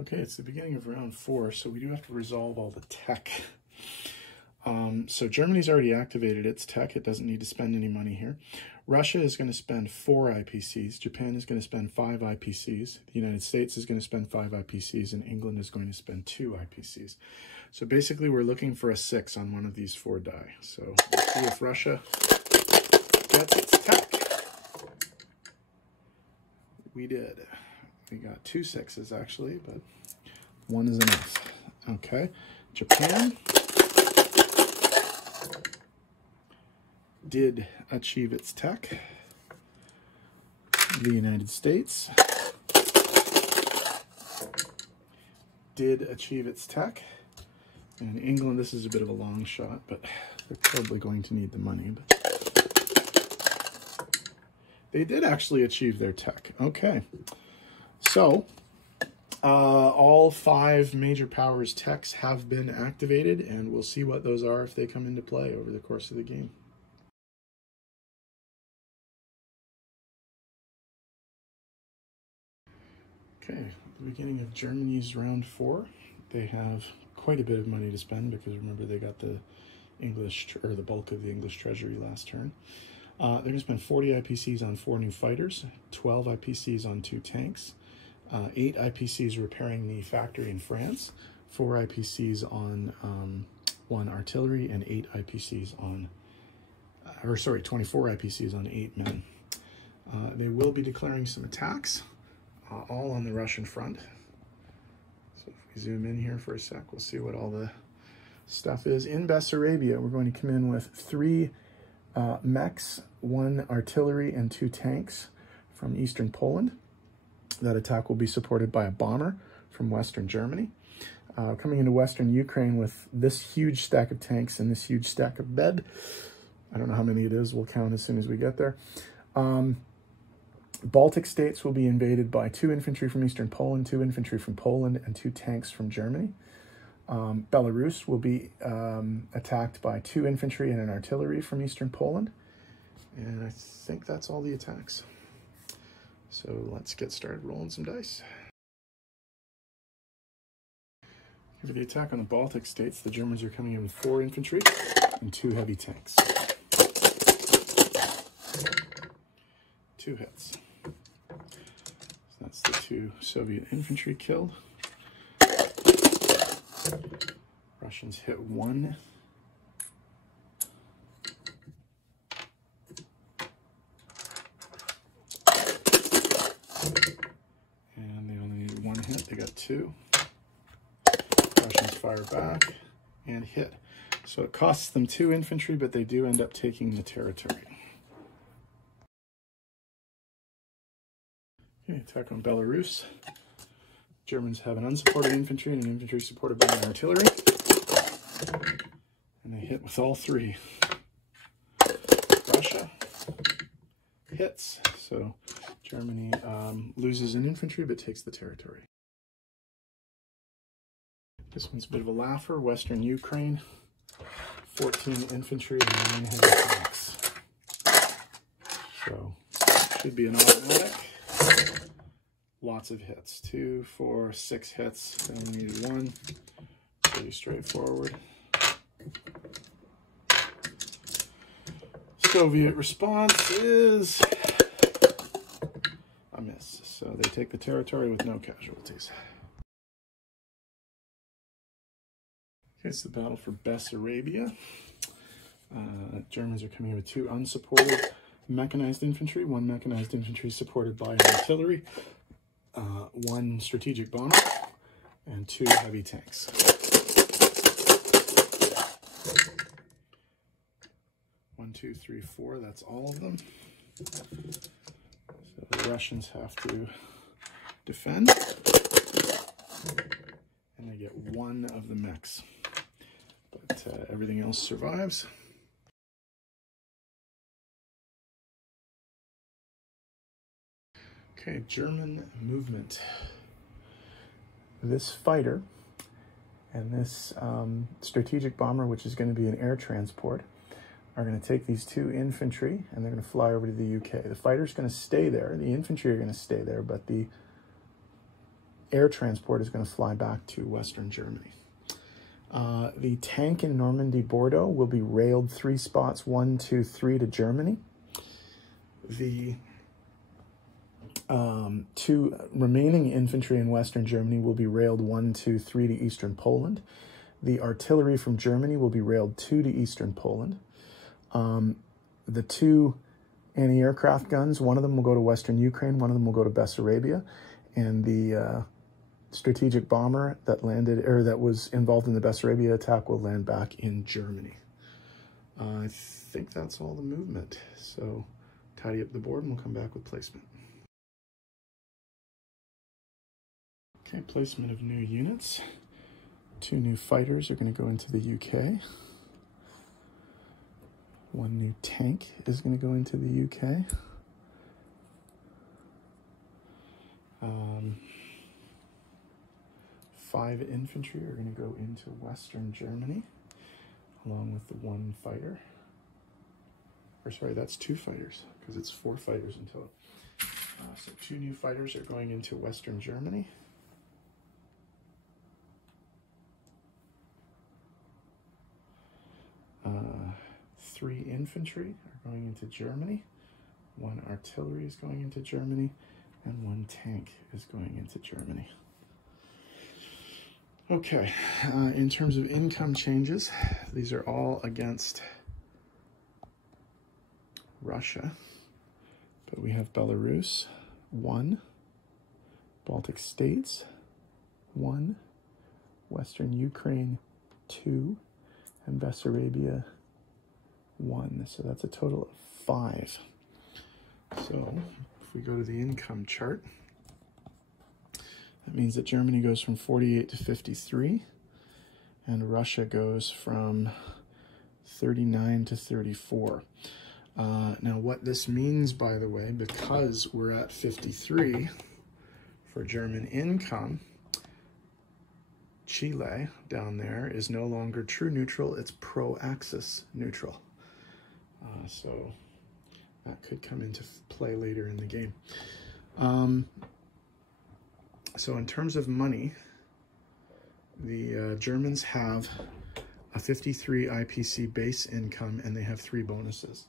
Okay, it's the beginning of round 4, so we do have to resolve all the tech. So Germany's already activated its tech. It doesn't need to spend any money here. Russia is going to spend 4 IPCs. Japan is going to spend 5 IPCs. The United States is going to spend 5 IPCs, and England is going to spend 2 IPCs. So basically, we're looking for a 6 on one of these 4 die. So let's see if Russia gets its tech. We did. We got 2 6s actually, but 1 is enough. Okay, Japan did achieve its tech. The United States did achieve its tech. And England, this is a bit of a long shot, but they're probably going to need the money. But they did actually achieve their tech. Okay. So, all 5 major powers techs have been activated, and we'll see what those are if they come into play over the course of the game. Okay, at the beginning of Germany's round 4, they have quite a bit of money to spend because remember they got the English, or the bulk of the English treasury last turn. They're going to spend 40 IPCs on 4 new fighters, 12 IPCs on 2 tanks, 8 IPCs repairing the factory in France, 4 IPCs on 1 artillery, and 8 IPCs on, 24 IPCs on 8 men. They will be declaring some attacks, all on the Russian front. So if we zoom in here for a sec, we'll see what all the stuff is. In Bessarabia, we're going to come in with 3 mechs, 1 artillery, and 2 tanks from eastern Poland. That attack will be supported by a bomber from western Germany. Coming into western Ukraine with this huge stack of tanks and this huge stack of bed. I don't know how many it is. We'll count as soon as we get there. Baltic states will be invaded by 2 infantry from eastern Poland, 2 infantry from Poland, and 2 tanks from Germany. Belarus will be attacked by 2 infantry and an artillery from eastern Poland. And I think that's all the attacks. So let's get started rolling some dice. For the attack on the Baltic states, the Germans are coming in with 4 infantry and 2 heavy tanks. 2 hits. So that's the 2 Soviet infantry killed. Russians hit 1. And they only need 1 hit. They got 2. Russians fire back and hit. So it costs them 2 infantry, but they do end up taking the territory. Okay, attack on Belarus. Germans have an unsupported infantry and an infantry supported by an artillery. And they hit with all 3. Russia hits. So Germany loses an infantry but takes the territory. This one's a bit of a laugher. Western Ukraine, 14 infantry and 9 heavy tanks. So should be an automatic. Lots of hits. 2, 4, 6 hits. They only needed 1. Pretty straightforward. Soviet response is a miss. So they take the territory with no casualties. Okay, it's the battle for Bessarabia. Germans are coming in with 2 unsupported mechanized infantry, 1 mechanized infantry supported by an artillery, 1 strategic bomber, and 2 heavy tanks. One, 2, 3, 4, that's all of them. So the Russians have to defend, and they get 1 of the mechs. But everything else survives. Okay, German movement. This fighter and this strategic bomber, which is going to be an air transport, are going to take these 2 infantry and they're going to fly over to the UK. The fighter's going to stay there. The infantry are going to stay there, but the air transport is going to fly back to Western Germany. The tank in Normandy, Bordeaux will be railed 3 spots, 1, 2, 3 to Germany. The 2 remaining infantry in Western Germany will be railed 1, 2, 3 to Eastern Poland. The artillery from Germany will be railed 2 to Eastern Poland. The 2 anti-aircraft guns, one of them will go to Western Ukraine, one of them will go to Bessarabia, and the strategic bomber that landed, or that was involved in the Bessarabia attack, will land back in Germany. I think that's all the movement. So tidy up the board and we'll come back with placement. Okay, placement of new units. 2 new fighters are going to go into the UK. 1 new tank is going to go into the UK. 5 infantry are going to go into Western Germany, along with the 1 fighter. Or sorry, that's 2 fighters, because it's 4 fighters in total. So 2 new fighters are going into Western Germany. Three infantry are going into Germany, 1 artillery is going into Germany, and 1 tank is going into Germany. Okay, in terms of income changes, these are all against Russia, but we have Belarus, 1, Baltic States, 1, Western Ukraine, 2, and Bessarabia, 1. So that's a total of 5. So if we go to the income chart, that means that Germany goes from 48 to 53, and Russia goes from 39 to 34. Now what this means, by the way, because we're at 53 for German income, Chile down there is no longer true neutral, it's pro-Axis neutral. So that could come into play later in the game. So in terms of money, the Germans have a 53 IPC base income, and they have 3 bonuses.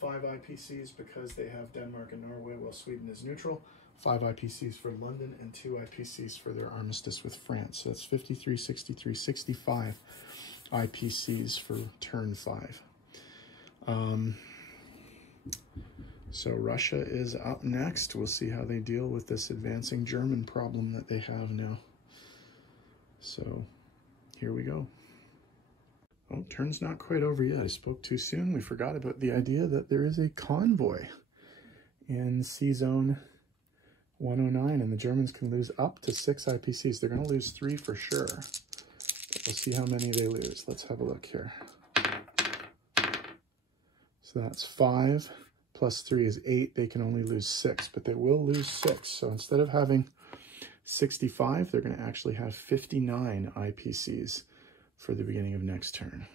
5 IPCs because they have Denmark and Norway, while Sweden is neutral. 5 IPCs for London, and 2 IPCs for their armistice with France. So that's 53, 63, 65 IPCs for turn 5. So Russia is up next. We'll see how they deal with this advancing German problem that they have now. So here we go. Oh, turn's not quite over yet. I spoke too soon. We forgot about the idea that there is a convoy in C-Zone 109, and the Germans can lose up to 6 IPCs. They're going to lose 3 for sure. But we'll see how many they lose. Let's have a look here. So that's 5 plus 3 is 8. They can only lose 6, but they will lose 6. So instead of having 65, they're going to actually have 59 IPCs for the beginning of next turn.